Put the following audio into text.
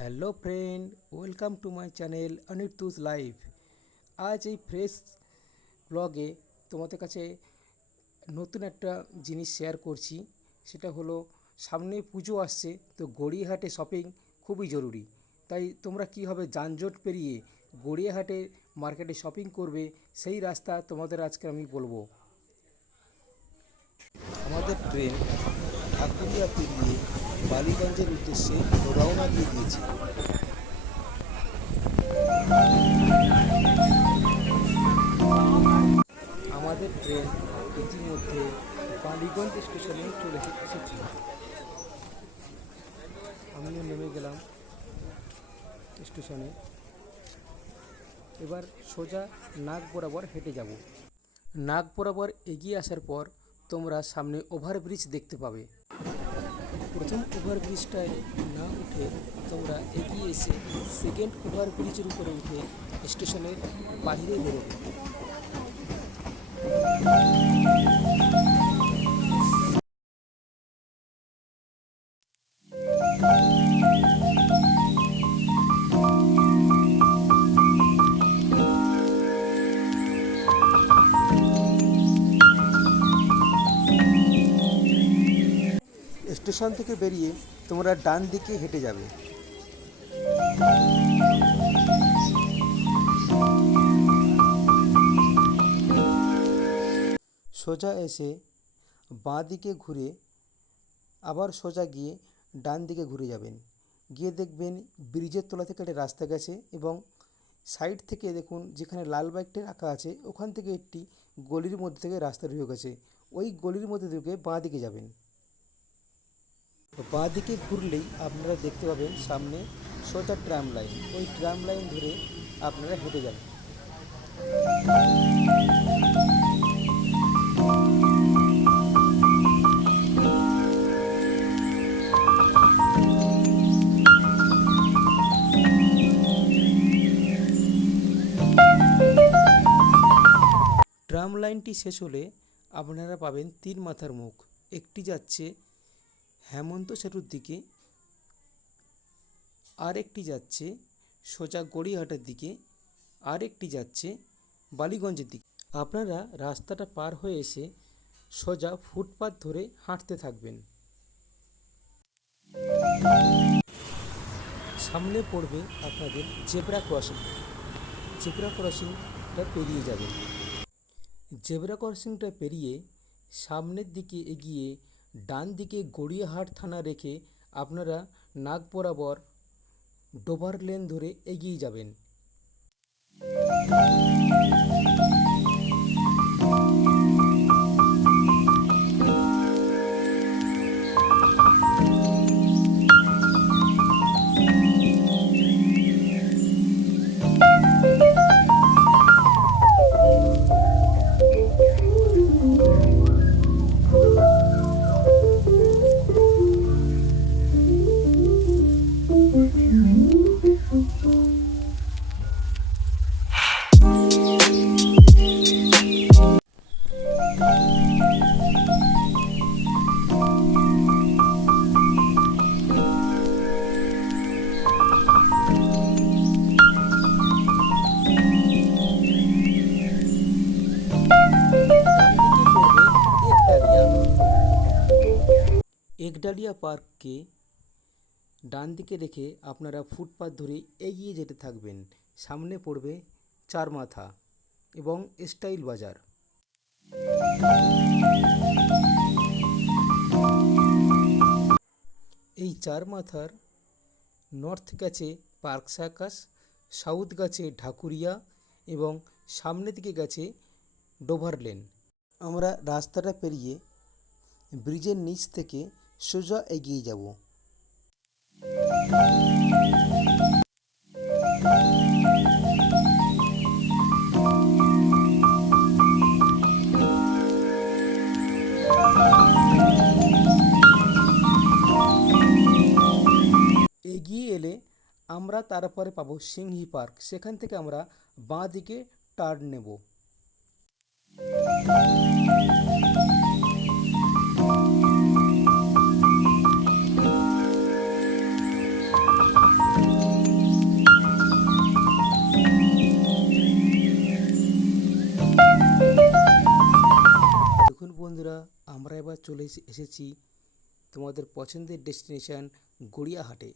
Hello friend, welcome to my channel অনির্তুজ life. আজ এই ফ্রেশ ব্লগে তোমাদের কাছে নতুন একটা জিনিস শেয়ার করছি। সেটা হলো, সামনে পুজো আসছে, তো গড়িয়াহাটে শপিং খুবই জরুরি। তাই তোমরা কীভাবে যানজট পেরিয়ে গড়িয়াহাটে মার্কেটে শপিং করবে, সেই রাস্তা তোমাদের আজকে আমি বলবো। আমাদের ট্রেন ঢাকুরিয়া পেরিয়ে বালিগঞ্জের উদ্দেশ্যে রওনা দিয়ে দিয়েছে। আমাদের ট্রেন ইতিমধ্যে বালিগঞ্জ স্টেশনে চলে এসেছে। আমিও নেমে গেলাম স্টেশনে। এবার সোজা নাগ বরাবর হেঁটে যাব। নাগ বরাবর এগিয়ে আসার পর তোমরা সামনে ওভারব্রিজ দেখতে পাবে। প্রথম ওভারব্রিজটায় না উঠে তোমরা এগিয়ে এসে সেকেন্ড ওভারব্রিজের উপরে উঠে স্টেশনের বাইরে বেরোবে। স্টেশন থেকে বেরিয়ে তোমরা ডান দিকে হেঁটে যাবে। সোজা এসে বাঁ দিকে ঘুরে আবার সোজা গিয়ে ডান দিকে ঘুরে যাবেন। গিয়ে দেখবেন ব্রিজের তলা থেকে একটা রাস্তা গেছে এবং সাইড থেকে দেখুন যেখানে লাল বাইকটা রাখা আছে ওখান থেকে একটি গলির মধ্যে থেকে রাস্তা ঢুকে গেছে। ওই গলির মধ্যে ঢুকে বাঁ দিকে যাবেন। বাঁ দিকে ঘুরলেই আপনারা দেখতে পাবেন সামনে সোজা ট্রাম লাইন। ওই ট্রাম লাইন ধরে আপনারা হেঁটে যাবেন। ট্রাম লাইনটি শেষ হলে আপনারা পাবেন তিন মাথার মুখ। একটি যাচ্ছে হেমন্ত সেতুর দিকে, আর একটি যাচ্ছে সোজা গড়িয়াহাটের দিকে, আর একটি যাচ্ছে বালিগঞ্জের দিকে। আপনারা রাস্তাটা পার হয়ে এসে সোজা ফুটপাথ ধরে হাঁটতে থাকবেন। সামনে পড়বে আপনাদের জেব্রা ক্রসিং। জেব্রা ক্রসিংটা পেরিয়ে যাবেন। জেব্রা ক্রসিংটা পেরিয়ে সামনের দিকে এগিয়ে ডান দিকে গড়িয়াহাট থানা রেখে আপনারা নাগ বরাবর ডোবার লেন ধরে এগিয়ে যাবেন। একডালিয়া পার্ককে ডান দিকে রেখে আপনারা ফুটপাথ ধরে এগিয়ে যেতে থাকবেন। সামনে পড়বে চার মাথা এবং স্টাইল বাজার। এই চার মাথার নর্থ গেছে পার্ক সার্কাস, সাউথ গেছে ঢাকুরিয়া এবং সামনের দিকে গেছে ডোভার লেন। আমরা রাস্তাটা পেরিয়ে ব্রিজের নিচ থেকে সোজা এগিয়ে যাব। এগিয়ে এলে আমরা তারপরে পাবো সিংহী পার্ক। সেখান থেকে আমরা বাঁ দিকে টার্ন নেব। আমরা এবার চলে এসেছি তোমাদের পছন্দের ডেস্টিনেশন গড়িয়াহাটে।